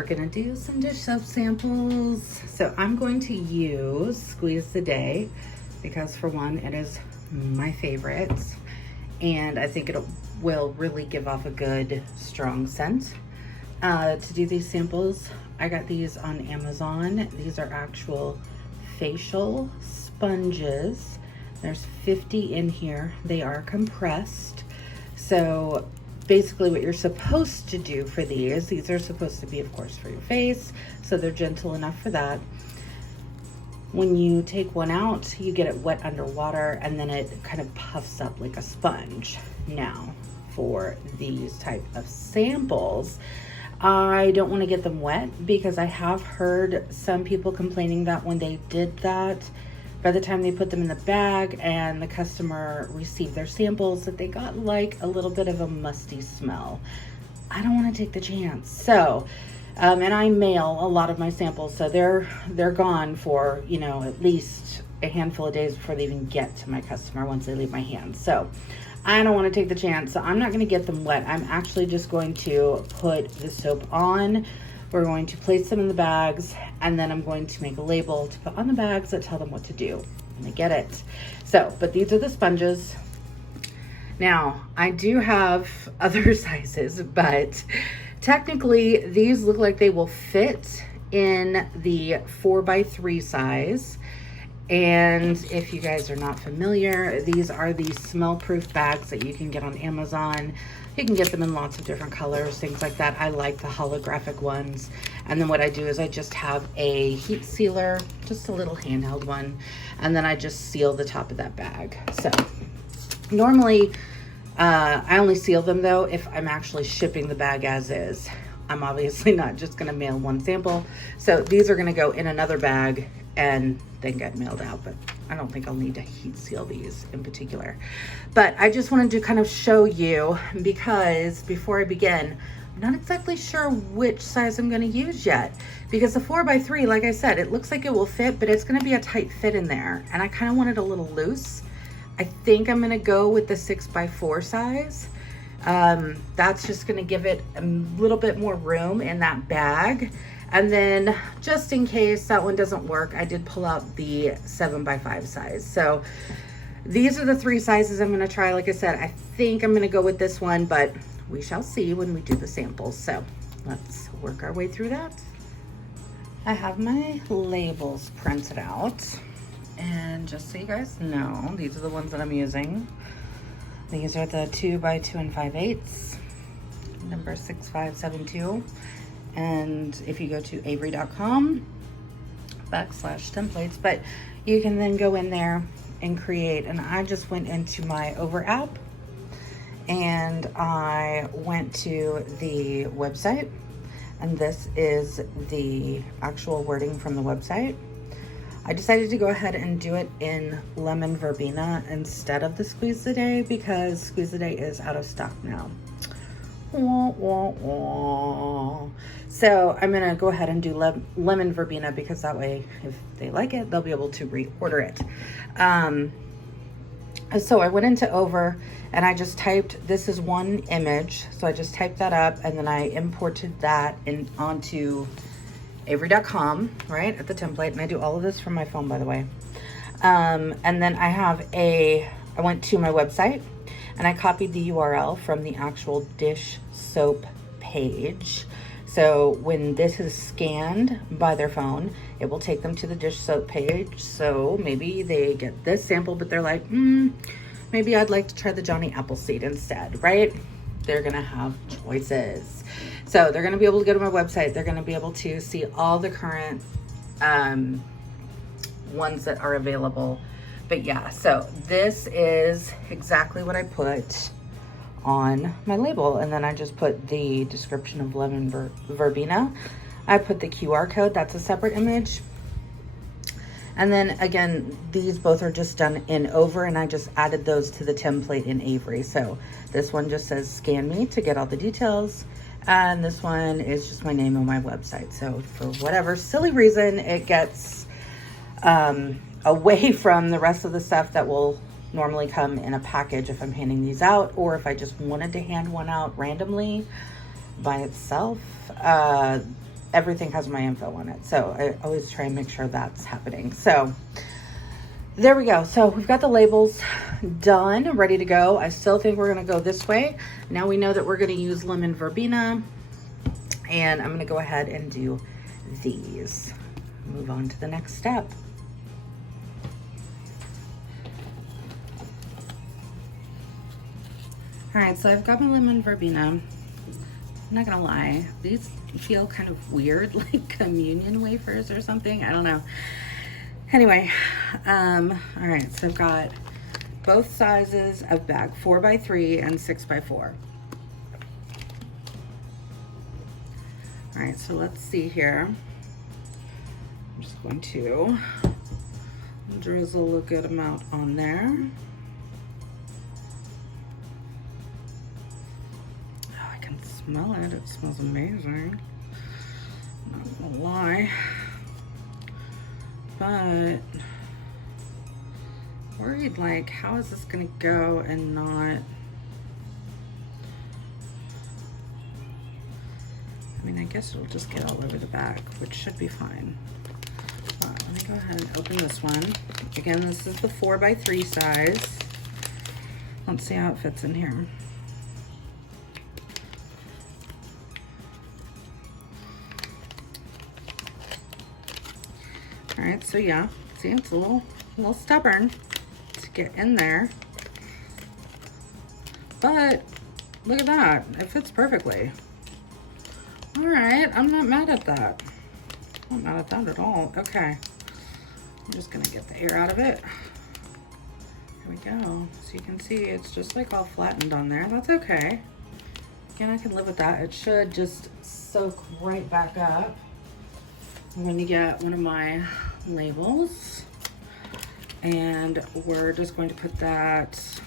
We're gonna do some dish soap samples. So I'm going to use Squeeze the Day because for one, it is my favorite. And I think it will really give off a good, strong scent. To do these samples, I got these on Amazon. These are actual facial sponges. There's 50 in here. They are compressed. So basically what you're supposed to do for these are supposed to be, of course, for your face. So they're gentle enough for that. When you take one out, you get it wet underwater and then it kind of puffs up like a sponge. Now, for these type of samples, I don't want to get them wet because I have heard some people complaining that when they did that, by the time they put them in the bag and the customer received their samples, that they got like a little bit of a musty smell. I don't want to take the chance. So, and I mail a lot of my samples, so they're gone for, you know, at least a handful of days before they even get to my customer once they leave my hands. So I don't want to take the chance. So I'm not going to get them wet. I'm actually just going to put the soap on. We're going to place them in the bags, and then I'm going to make a label to put on the bags that tell them what to do when they get it. So, but these are the sponges. Now, I do have other sizes, but technically these look like they will fit in the 4x3 size. And if you guys are not familiar, these are the smell-proof bags that you can get on Amazon. You can get them in lots of different colors, things like that. I like the holographic ones. And then what I do is I just have a heat sealer, just a little handheld one, and then I just seal the top of that bag. So normally, I only seal them though if I'm actually shipping the bag as is. I'm obviously not just gonna mail one sample. So these are gonna go in another bag and then get mailed out, but I don't think I'll need to heat seal these in particular. But I just wanted to kind of show you, because before I begin, I'm not exactly sure which size I'm gonna use yet, because the 4x3, like I said, it looks like it will fit, but it's gonna be a tight fit in there. And I kind of want it a little loose. I think I'm gonna go with the 6x4 size. That's just gonna give it a little bit more room in that bag. And then just in case that one doesn't work, I did pull out the 7x5 size. So these are the three sizes I'm gonna try. Like I said, I think I'm gonna go with this one, but we shall see when we do the samples. So let's work our way through that. I have my labels printed out. And just so you guys know, these are the ones that I'm using. These are the 2x2 and 5/8, number 6572. And if you go to avery.com/templates, but you can then go in there and create. And I just went into my Over app and I went to the website, and this is the actual wording from the website. I decided to go ahead and do it in lemon verbena instead of the Squeeze the Day because Squeeze the Day is out of stock now. Wah, wah, wah. So I'm gonna go ahead and do lemon verbena because that way, if they like it, they'll be able to reorder it. So I went into Over and I just typed, this is one image. So I just typed that up and then I imported that onto avery.com, right, at the template. And I do all of this from my phone, by the way. And then I went to my website and I copied the URL from the actual dish soap page. So when this is scanned by their phone, it will take them to the dish soap page. So maybe they get this sample, but they're like, maybe I'd like to try the Johnny Appleseed instead, right? They're gonna have choices. So they're gonna be able to go to my website. They're gonna be able to see all the current ones that are available. But yeah, so this is exactly what I put on my label. And then I just put the description of lemon verbena. I put the QR code, that's a separate image. And then again, these both are just done in Over and I just added those to the template in Avery. So this one just says scan me to get all the details. And this one is just my name on my website. So for whatever silly reason, it gets away from the rest of the stuff that will normally come in a package if I'm handing these out, or if I just wanted to hand one out randomly by itself. everything has my info on it. So I always try and make sure that's happening. So there we go. So we've got the labels done, ready to go. I still think we're gonna go this way. Now we know that we're gonna use lemon verbena, and I'm gonna go ahead and do these. Move on to the next step. All right, so I've got my lemon verbena. I'm not gonna lie, these feel kind of weird, like communion wafers or something. I don't know. Anyway, all right, so I've got both sizes of bag, 4x3 and 6x4. All right, so let's see here. I'm just going to drizzle a good amount on there. Oh, I can smell it. It smells amazing. Not gonna lie. But worried, like, how is this gonna go and not, I mean, I guess it'll just get all over the bag, which should be fine. Let me go ahead and open this one. Again, this is the 4x3 size. Let's see how it fits in here. All right, so yeah, see, it's a little stubborn to get in there, but look at that, it fits perfectly. All right, I'm not mad at that. I'm not mad at that at all. Okay, I'm just gonna get the air out of it. Here we go. So you can see it's just like all flattened on there. That's okay. Again, I can live with that. It should just soak right back up. I'm going to get one of my labels, and we're just going to put that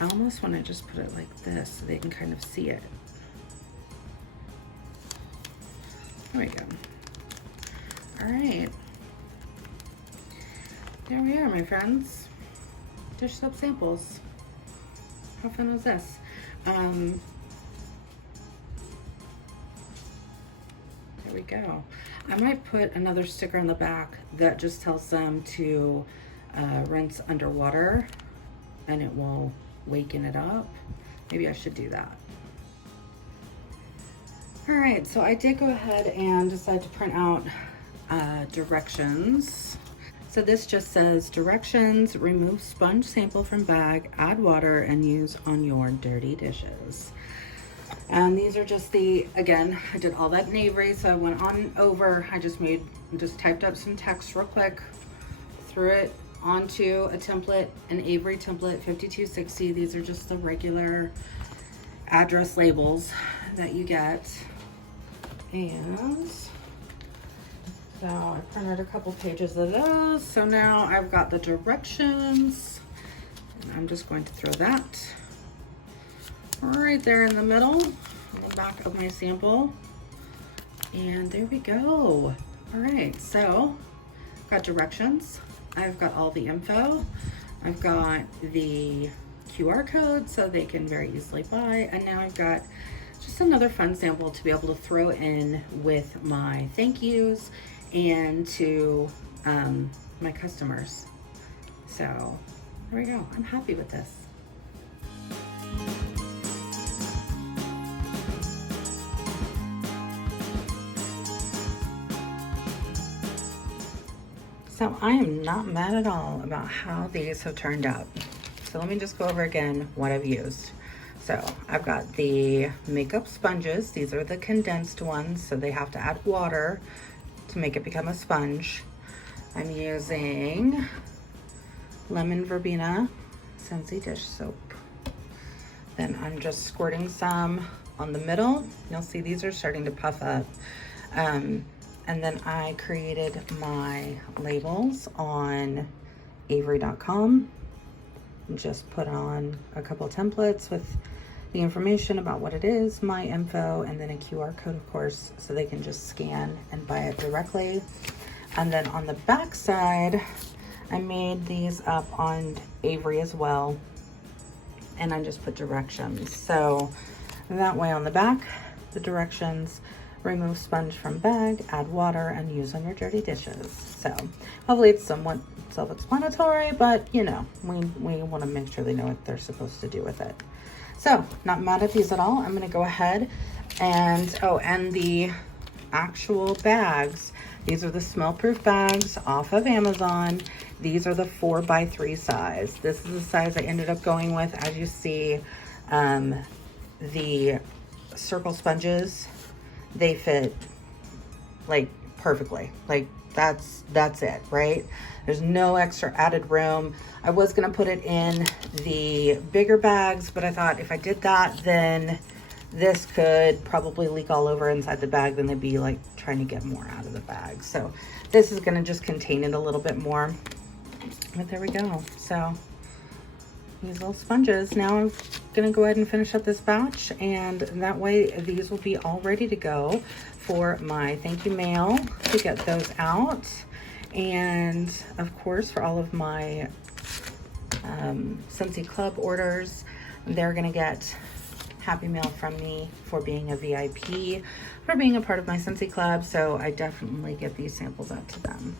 I almost want to just put it like this so they can kind of see it. There we go. All right, there we are, my friends. Dish soap samples. How fun was this? There we go. I might put another sticker on the back that just tells them to rinse underwater, and it will waken it up. Maybe I should do that. All right, so I did go ahead and decide to print out directions. So this just says directions: remove sponge sample from bag, add water, and use on your dirty dishes. And these are just again, I did all that in Avery, so I went on over, I just typed up some text real quick, threw it onto a template, an Avery template, 5260. These are just the regular address labels that you get. And so I printed a couple pages of those. So now I've got the directions, and I'm just going to throw that right there in the middle on the back of my sample. And there we go. All right, so I've got directions. I've got all the info. I've got the QR code so they can very easily buy. And now I've got just another fun sample to be able to throw in with my thank yous and to my customers. So there we go. I'm happy with this. So I am not mad at all about how these have turned out. So let me just go over again what I've used. So I've got the makeup sponges. These are the condensed ones, so they have to add water to make it become a sponge. I'm using lemon verbena Scentsy dish soap. Then I'm just squirting some on the middle. You'll see these are starting to puff up. And then I created my labels on Avery.com. Just put on a couple templates with the information about what it is, my info, and then a QR code, of course, so they can just scan and buy it directly. And then on the back side, I made these up on Avery as well. and I just put directions. So that way on the back, the directions: remove sponge from bag, add water, and use on your dirty dishes. So hopefully it's somewhat self-explanatory, but you know, we want to make sure they know what they're supposed to do with it. So not mad at these at all. I'm going to go ahead and, oh, and the actual bags. These are the smell-proof bags off of Amazon. These are the 4x3 size. This is the size I ended up going with. As you see, the circle sponges, they fit like perfectly. Like that's it, right? There's no extra added room. I was gonna put it in the bigger bags, but I thought if I did that, then this could probably leak all over inside the bag. Then they'd be like trying to get more out of the bag. So this is gonna just contain it a little bit more. But there we go. So these little sponges. Now I'm gonna go ahead and finish up this batch, and that way these will be all ready to go for my thank you mail to get those out. And of course, for all of my Scentsy Club orders, they're gonna get happy mail from me for being a VIP, for being a part of my Scentsy Club. So I definitely get these samples out to them.